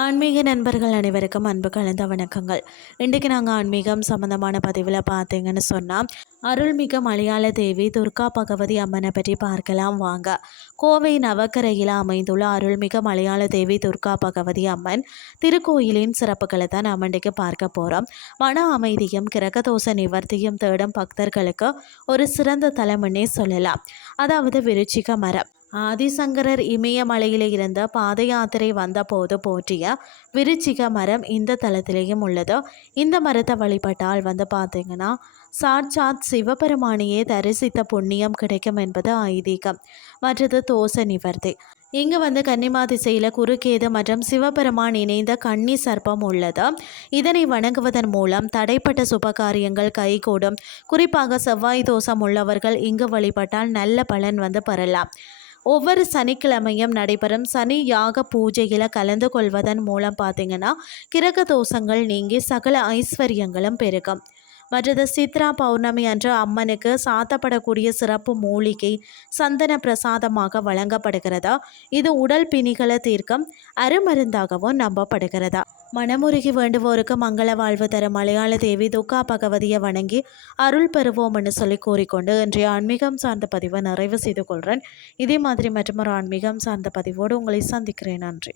ஆன்மீக நண்பர்கள் அனைவருக்கும் அன்பு கலந்த வணக்கங்கள். இன்றைக்கு நாங்கள் ஆன்மீகம் சம்மந்தமான பதிவில் பார்த்தீங்கன்னு சொன்னால், அருள்மிகு மலையாள தேவி துர்கா பகவதி அம்மனை பற்றி பார்க்கலாம் வாங்க. கோவை நவக்கரையில் அமைந்துள்ள அருள்மிகு மலையாள தேவி துர்கா பகவதி அம்மன் திருக்கோயிலின் சிறப்புகளை தான் நாம் இன்றைக்கு பார்க்க போகிறோம். மன அமைதியும் கிரகதோஷ நிவர்த்தியும் தேடும் பக்தர்களுக்கு ஒரு சிறந்த தலம்னே சொல்லலாம். அதாவது விருச்சிக மரம். ஆதிசங்கரர் இமயமலையிலே இருந்த பாத யாத்திரை வந்தபோது போற்றிய விருச்சிக மரம் இந்த தலத்திலேயும் உள்ளது. இந்த மரத்தை வழிபட்டால் பார்த்தீங்கன்னா சாட்சாத் சிவபெருமானையே தரிசித்த புண்ணியம் கிடைக்கும் என்பது ஐதீகம். மற்றது தோச நிவர்த்தி. இங்கு கன்னிமா திசையில் குறுக்கேது மற்றும் சிவபெருமான் இணைந்த கன்னி சர்ப்பம் உள்ளது. இதனை வணங்குவதன் மூலம் தடைப்பட்ட சுபகாரியங்கள் கைகூடும். குறிப்பாக செவ்வாய் தோஷம் உள்ளவர்கள் இங்கு வழிபட்டால் நல்ல பலன் பெறலாம். ஒவ்வொரு சனிக்கிழமையும் நடைபெறும் சனி யாக பூஜையில் கலந்து கொள்வதன் மூலம் பார்த்தீங்கன்னா கிரக தோஷங்கள் நீங்கி சகல ஐஸ்வர்யங்களும் பெருகும். மற்றது சித்ரா பௌர்ணமி அன்று அம்மனுக்கு சாத்தப்படக்கூடிய சிறப்பு மூலிகை சந்தன பிரசாதமாக வழங்கப்படுகிறதா. இது உடல் பிணிகளை தீர்க்கும் அருமருந்தாகவும் நம்பப்படுகிறதா. மனமுருகி வேண்டுவோருக்கு மங்கள வாழ்வு தரும் மலையாள தேவி துர்கா பகவதியை வணங்கி அருள் பெறுவோம் என்று சொல்லி கூறிக்கொண்டு இன்றைய ஆன்மீகம் சார்ந்த பதிவை நிறைவு செய்து கொள்கிறேன். இதே மாதிரி மற்றொரு ஆன்மீகம் சார்ந்த பதிவோடு உங்களை சந்திக்கிறேன். நன்றி.